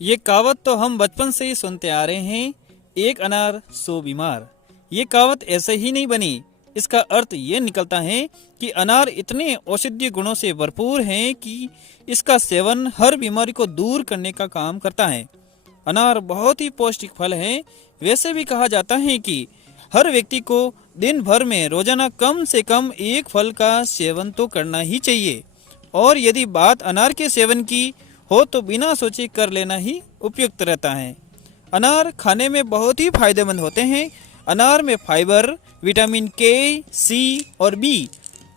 ये कहावत तो हम बचपन से ही सुनते आ रहे हैं, एक अनार सौ बीमार। ये कहावत ऐसे ही नहीं बनी। इसका अर्थ ये निकलता है कि अनार इतने औषधीय गुणों से भरपूर हैं कि इसका सेवन हर बीमारी को दूर करने का काम करता है। अनार बहुत ही पौष्टिक फल है। वैसे भी कहा जाता है कि हर व्यक्ति को दिन भर में रोजाना कम से कम एक फल का सेवन तो करना ही चाहिए। और यदि बात अनार के सेवन की हो तो बिना सोचे कर लेना ही उपयुक्त रहता है। अनार खाने में बहुत ही फायदेमंद होते हैं। अनार में फाइबर, विटामिन के, सी और बी,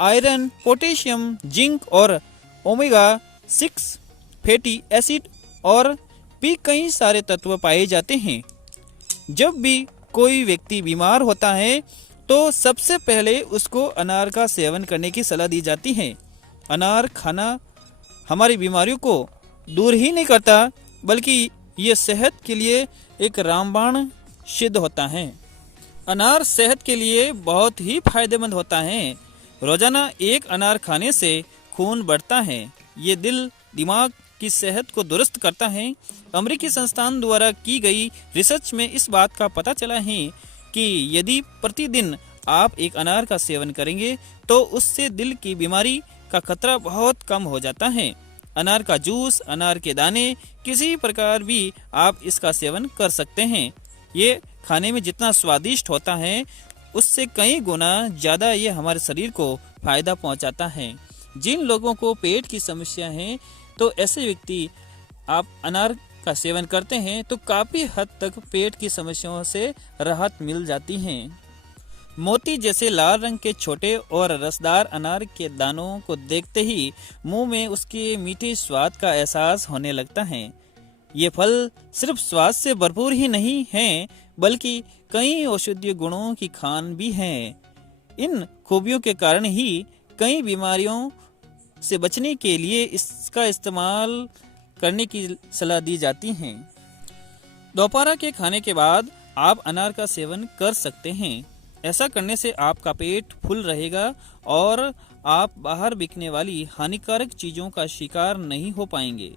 आयरन, पोटेशियम, जिंक और ओमेगा 6 फैटी एसिड और भी कई सारे तत्व पाए जाते हैं। जब भी कोई व्यक्ति बीमार होता है तो सबसे पहले उसको अनार का सेवन करने की सलाह दी जाती है। अनार खाना हमारी बीमारियों को दूर ही नहीं करता, बल्कि ये सेहत के लिए एक रामबाण सिद्ध होता है। अनार सेहत के लिए बहुत ही फायदेमंद होता है। रोजाना एक अनार खाने से खून बढ़ता है। ये दिल दिमाग की सेहत को दुरुस्त करता है। अमेरिकी संस्थान द्वारा की गई रिसर्च में इस बात का पता चला है कि यदि प्रतिदिन आप एक अनार का सेवन करेंगे तो उससे दिल की बीमारी का खतरा बहुत कम हो जाता है। अनार का जूस, अनार के दाने, किसी प्रकार भी आप इसका सेवन कर सकते हैं। ये खाने में जितना स्वादिष्ट होता है उससे कई गुना ज़्यादा ये हमारे शरीर को फायदा पहुंचाता है। जिन लोगों को पेट की समस्या है तो ऐसे व्यक्ति आप अनार का सेवन करते हैं तो काफ़ी हद तक पेट की समस्याओं से राहत मिल जाती है। मोती जैसे लाल रंग के छोटे और रसदार अनार के दानों को देखते ही मुंह में उसके मीठे स्वाद का एहसास होने लगता है। ये फल सिर्फ स्वाद से भरपूर ही नहीं हैं, बल्कि कई औषधीय गुणों की खान भी है। इन खूबियों के कारण ही कई बीमारियों से बचने के लिए इसका इस्तेमाल करने की सलाह दी जाती है। दोपहर के खाने के बाद आप अनार का सेवन कर सकते हैं। ऐसा करने से आपका पेट फुल रहेगा और आप बाहर बिकने वाली हानिकारक चीजों का शिकार नहीं हो पाएंगे।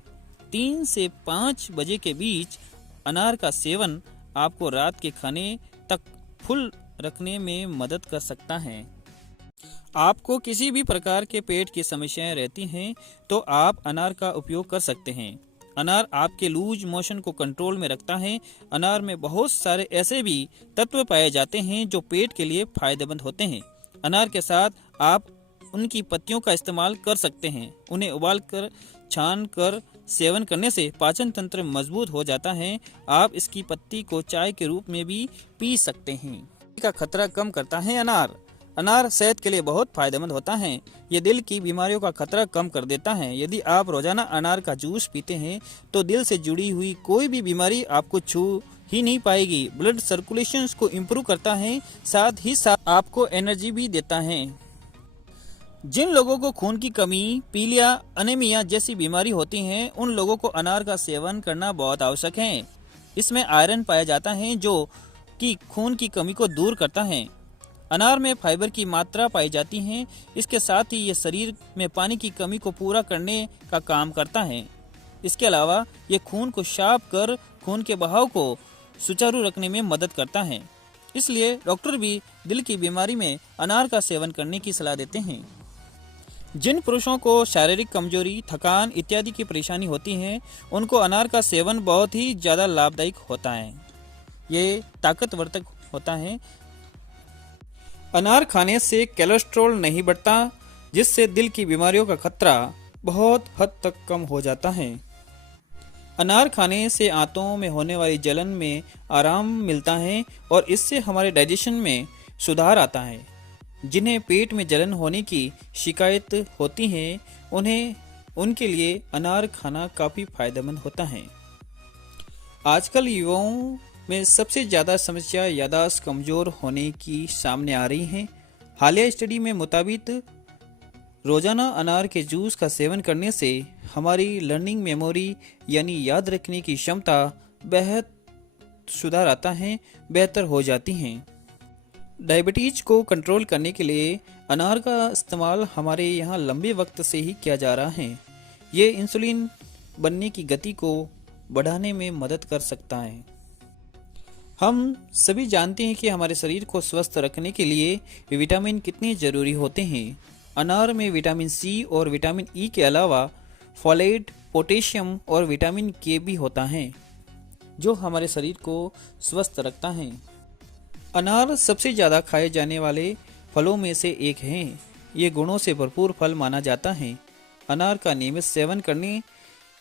3 से 5 बजे के बीच अनार का सेवन आपको रात के खाने तक फुल रखने में मदद कर सकता है। आपको किसी भी प्रकार के पेट की समस्याएं रहती हैं तो आप अनार का उपयोग कर सकते हैं। अनार आपके लूज मोशन को कंट्रोल में रखता है। अनार में बहुत सारे ऐसे भी तत्व पाए जाते हैं जो पेट के लिए फायदेमंद होते हैं। अनार के साथ आप उनकी पत्तियों का इस्तेमाल कर सकते हैं। उन्हें उबालकर छान कर सेवन करने से पाचन तंत्र मजबूत हो जाता है। आप इसकी पत्ती को चाय के रूप में भी पी सकते हैं। का खतरा कम करता है अनार सेहत के लिए बहुत फायदेमंद होता है। ये दिल की बीमारियों का खतरा कम कर देता है। यदि आप रोजाना अनार का जूस पीते हैं तो दिल से जुड़ी हुई कोई भी बीमारी आपको छू ही नहीं पाएगी। ब्लड सर्कुलेशन को इम्प्रूव करता है, साथ ही साथ आपको एनर्जी भी देता है। जिन लोगों को खून की कमी, पीलिया, अनेमिया जैसी बीमारी होती है उन लोगों को अनार का सेवन करना बहुत आवश्यक है। इसमें आयरन पाया जाता है जो कि खून की कमी को दूर करता है। अनार में फाइबर की मात्रा पाई जाती है। इसके साथ ही ये शरीर में पानी की कमी को पूरा करने का काम करता है। इसके अलावा ये खून को साफ कर खून के बहाव को सुचारू रखने में मदद करता है। इसलिए डॉक्टर भी दिल की बीमारी में अनार का सेवन करने की सलाह देते हैं। जिन पुरुषों को शारीरिक कमजोरी, थकान इत्यादि की परेशानी होती है उनको अनार का सेवन बहुत ही ज़्यादा लाभदायक होता है। ये ताकतवर्धक होता है। अनार खाने से कोलेस्ट्रॉल नहीं बढ़ता, जिससे दिल की बीमारियों का खतरा बहुत हद तक कम हो जाता है। अनार खाने से आंतों में होने वाली जलन में आराम मिलता है और इससे हमारे डाइजेशन में सुधार आता है। जिन्हें पेट में जलन होने की शिकायत होती है उनके लिए अनार खाना काफ़ी फायदेमंद होता है। आजकल युवाओं में सबसे ज़्यादा समस्या याददाश्त कमज़ोर होने की सामने आ रही है। हालिया स्टडी में मुताबिक रोज़ाना अनार के जूस का सेवन करने से हमारी लर्निंग मेमोरी यानी याद रखने की क्षमता बेहद सुधार आता है, बेहतर हो जाती हैं। डायबिटीज को कंट्रोल करने के लिए अनार का इस्तेमाल हमारे यहाँ लंबे वक्त से ही किया जा रहा है। ये इंसुलिन बनने की गति को बढ़ाने में मदद कर सकता है। हम सभी जानते हैं कि हमारे शरीर को स्वस्थ रखने के लिए विटामिन कितने जरूरी होते हैं। अनार में विटामिन सी और विटामिन ई के अलावा फोलेट, पोटेशियम और विटामिन के भी होता है, जो हमारे शरीर को स्वस्थ रखता है। अनार सबसे ज़्यादा खाए जाने वाले फलों में से एक है। ये गुणों से भरपूर फल माना जाता है। अनार का नियमित सेवन करने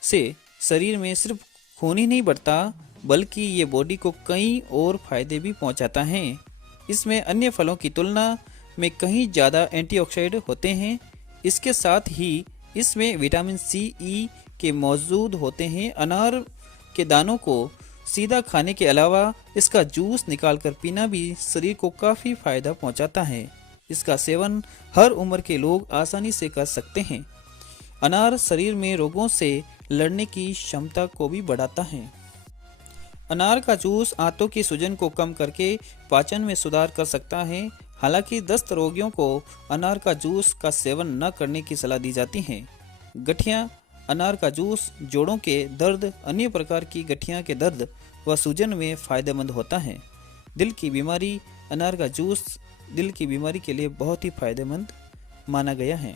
से शरीर में सिर्फ खून ही नहीं बढ़ता, बल्कि ये बॉडी को कई और फायदे भी पहुंचाता है। इसमें अन्य फलों की तुलना में कहीं ज़्यादा एंटीऑक्सीडेंट होते हैं। इसके साथ ही इसमें विटामिन सी, ई के मौजूद होते हैं। अनार के दानों को सीधा खाने के अलावा इसका जूस निकालकर पीना भी शरीर को काफ़ी फायदा पहुंचाता है। इसका सेवन हर उम्र के लोग आसानी से कर सकते हैं। अनार शरीर में रोगों से लड़ने की क्षमता को भी बढ़ाता है। अनार का जूस आंतों की सूजन को कम करके पाचन में सुधार कर सकता है। हालांकि दस्त रोगियों को अनार का जूस का सेवन न करने की सलाह दी जाती है। गठिया अनार का जूस जोड़ों के दर्द, अन्य प्रकार की गठिया के दर्द व सूजन में फायदेमंद होता है। दिल की बीमारी अनार का जूस दिल की बीमारी के लिए बहुत ही फायदेमंद माना गया है।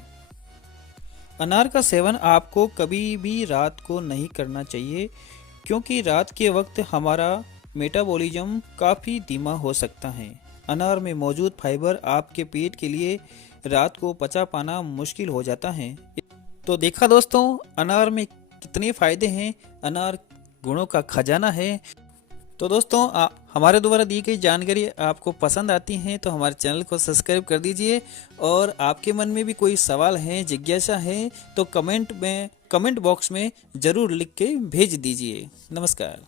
अनार का सेवन आपको कभी भी रात को नहीं करना चाहिए, क्योंकि रात के वक्त हमारा मेटाबॉलिज्म काफ़ी धीमा हो सकता है। अनार में मौजूद फाइबर आपके पेट के लिए रात को पचा पाना मुश्किल हो जाता है। तो देखा दोस्तों, अनार में कितने फ़ायदे हैं। अनार गुणों का खजाना है। तो दोस्तों, हमारे द्वारा दी गई जानकारी आपको पसंद आती है तो हमारे चैनल को सब्सक्राइब कर दीजिए। और आपके मन में भी कोई सवाल है, जिज्ञासा है, तो कमेंट बॉक्स में ज़रूर लिख के भेज दीजिए। नमस्कार।